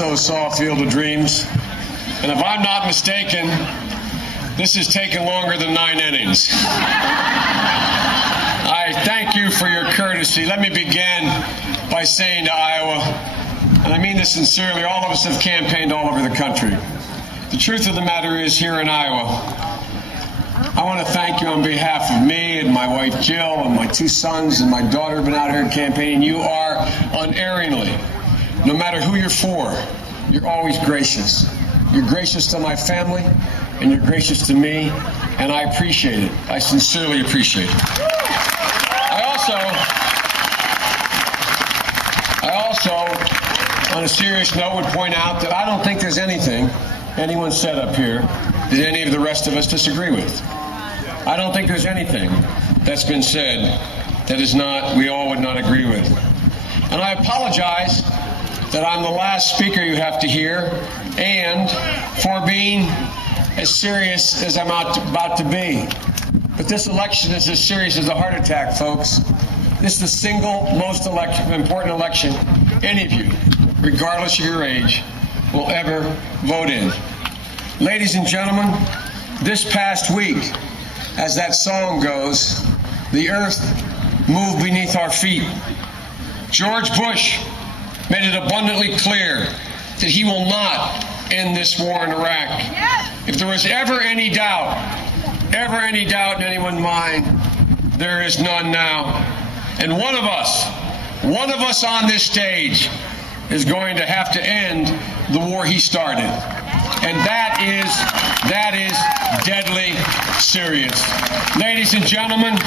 also saw Field of Dreams. And if I'm not mistaken, this has taken longer than 9 innings. I thank you for your courtesy. Let me begin by saying to Iowa, and I mean this sincerely, all of us have campaigned all over the country. The truth of the matter is, here in Iowa, I want to thank you on behalf of me and my wife Jill and my 2 sons and my daughter who have been out here campaigning. You are unerringly, no matter who you're for, you're always gracious. You're gracious to my family, and you're gracious to me, and I appreciate it. I sincerely appreciate it. I also, on a serious note, would point out that I don't think there's anything anyone said up here that any of the rest of us disagree with. I don't think there's anything that's been said that we all would not agree with. And I apologize that I'm the last speaker you have to hear, and for being as serious as I'm about to be. But this election is as serious as a heart attack, folks. This is the single most important election any of you, regardless of your age, will ever vote in. Ladies and gentlemen, this past week, as that song goes, the earth moved beneath our feet. George Bush made it abundantly clear that he will not end this war in Iraq. If there was ever any doubt in anyone's mind, there is none now. And one of us on this stage is going to have to end the war he started. And that is deadly serious. Ladies and gentlemen,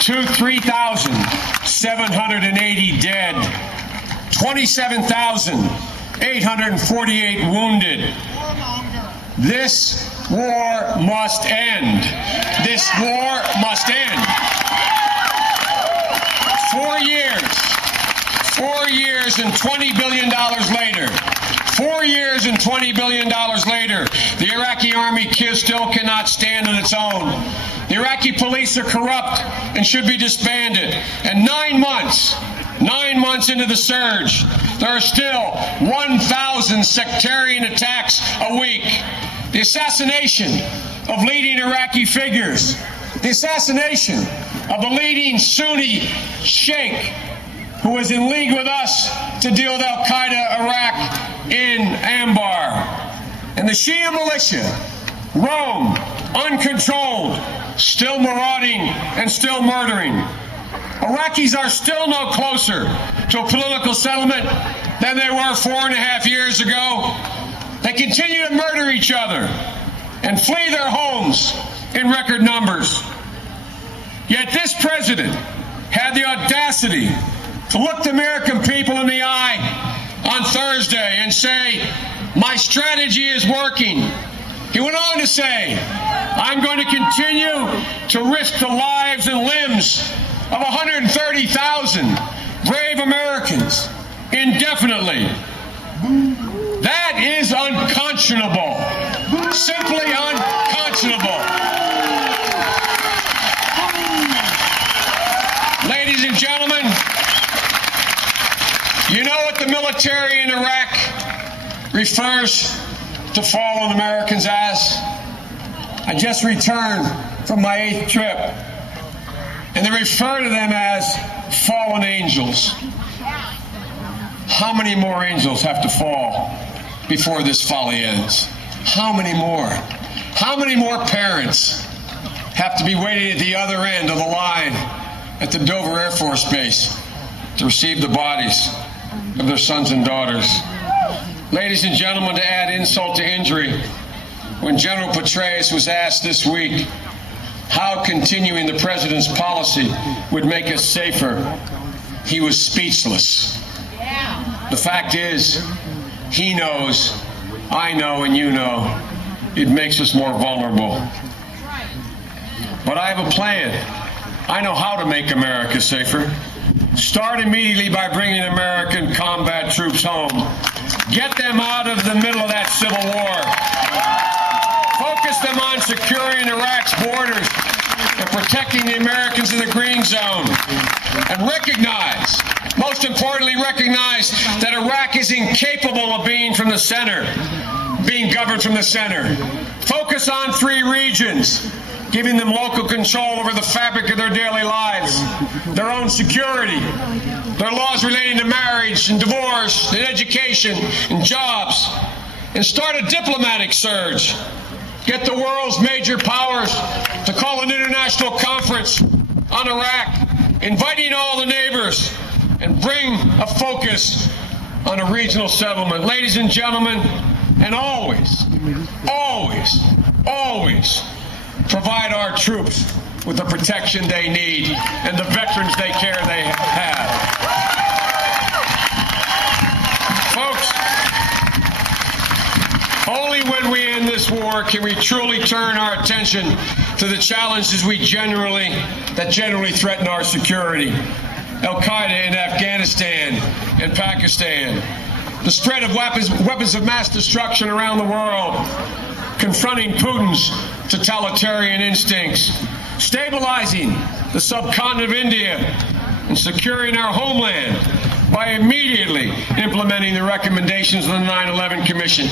3,780 dead, 27,848 wounded. This war must end. This war must end. 4 years and $20 billion later. 4 years and $20 billion later, the Iraqi army still cannot stand on its own. The Iraqi police are corrupt and should be disbanded. And 9 months into the surge, there are still 1,000 sectarian attacks a week. The assassination of leading Iraqi figures. The assassination of the leading Sunni sheikh who was in league with us to deal with al-Qaeda Iraq in Anbar. And the Shia militia roam uncontrolled, still marauding and still murdering. Iraqis are still no closer to a political settlement than they were 4.5 years ago. They continue to murder each other and flee their homes in record numbers. Yet this president had the audacity to look the American people in the eye on Thursday and say, my strategy is working. He went on to say, I'm going to continue to risk the lives and limbs of 130,000 brave Americans indefinitely. That is unconscionable. Simply unconscionable. Ladies and gentlemen, you know what the military in Iraq refers to fallen Americans as? I just returned from my 8th trip, and they refer to them as fallen angels. How many more angels have to fall before this folly ends? How many more? How many more parents have to be waiting at the other end of the line at the Dover Air Force Base to receive the bodies of their sons and daughters? Ladies and gentlemen, to add insult to injury, when General Petraeus was asked this week how continuing the president's policy would make us safer, he was speechless. The fact is, he knows, I know, and you know, it makes us more vulnerable. But I have a plan. I know how to make America safer. Start immediately by bringing American combat troops home. Get them out of the middle of that civil war. Focus them on securing Iraq's borders and protecting the Americans in the green zone. And most importantly, recognize that Iraq is incapable of being from the center, being governed from the center. Focus on free regions, giving them local control over the fabric of their daily lives, their own security, their laws relating to marriage and divorce and education and jobs, and start a diplomatic surge. Get the world's major powers to call an international conference on Iraq, inviting all the neighbors, and bring a focus on a regional settlement. Ladies and gentlemen, and always, always, always provide our troops with the protection they need and the veterans they care they have. Folks, only when we end this war can we truly turn our attention to the challenges that generally threaten our security. Al-Qaeda in Afghanistan and Pakistan, the spread of weapons of mass destruction around the world, confronting Putin's totalitarian instincts, stabilizing the subcontinent of India, and securing our homeland by immediately implementing the recommendations of the 9/11 Commission.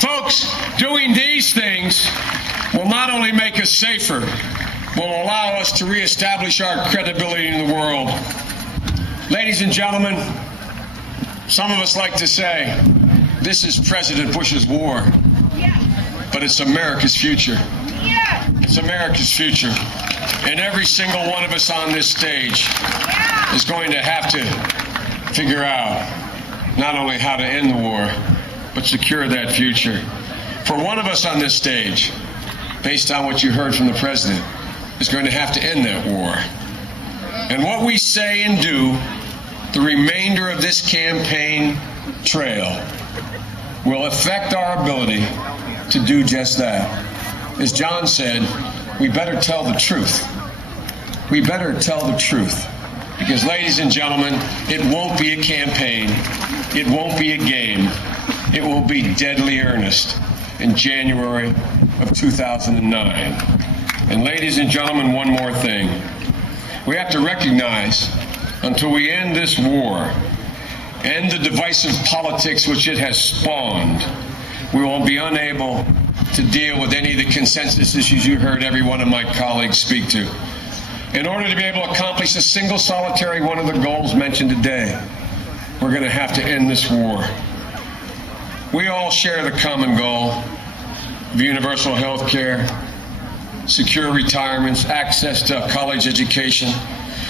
Folks, doing these things will not only make us safer, will allow us to reestablish our credibility in the world. Ladies and gentlemen, some of us like to say, this is President Bush's war, but it's America's future. It's America's future. And every single one of us on this stage is going to have to figure out not only how to end the war, but secure that future. For one of us on this stage, based on what you heard from the President, is going to have to end that war. And what we say and do the remainder of this campaign trail will affect our ability to do just that. As John said, we better tell the truth. We better tell the truth. Because, ladies and gentlemen, it won't be a campaign. It won't be a game. It will be deadly earnest in January of 2009. And ladies and gentlemen, one more thing. We have to recognize, until we end this war, end the divisive politics which it has spawned, we will be unable to deal with any of the consensus issues you heard every one of my colleagues speak to. In order to be able to accomplish a single solitary one of the goals mentioned today, we're going to have to end this war. We all share the common goal of universal health care, secure retirements, access to a college education,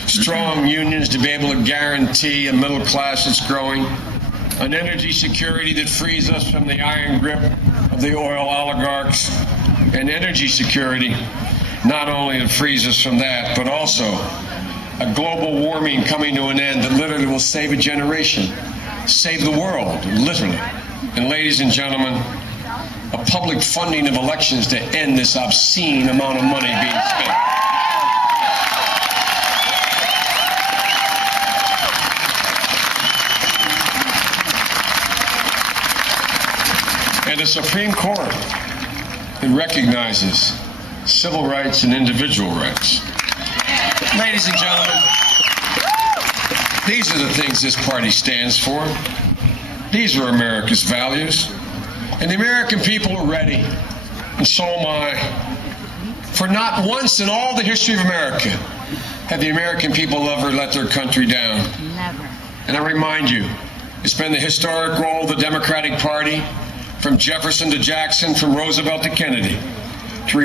strong unions to be able to guarantee a middle class that's growing, an energy security that frees us from the iron grip of the oil oligarchs, and energy security not only that frees us from that, but also a global warming coming to an end that literally will save a generation, save the world, literally. And ladies and gentlemen, a public funding of elections to end this obscene amount of money being spent. And a Supreme Court that recognizes civil rights and individual rights. Ladies and gentlemen, these are the things this party stands for. These are America's values. And the American people are ready, and so am I. For not once in all the history of America have the American people ever let their country down. Never. And I remind you, it's been the historic role of the Democratic Party, from Jefferson to Jackson, from Roosevelt to Kennedy, to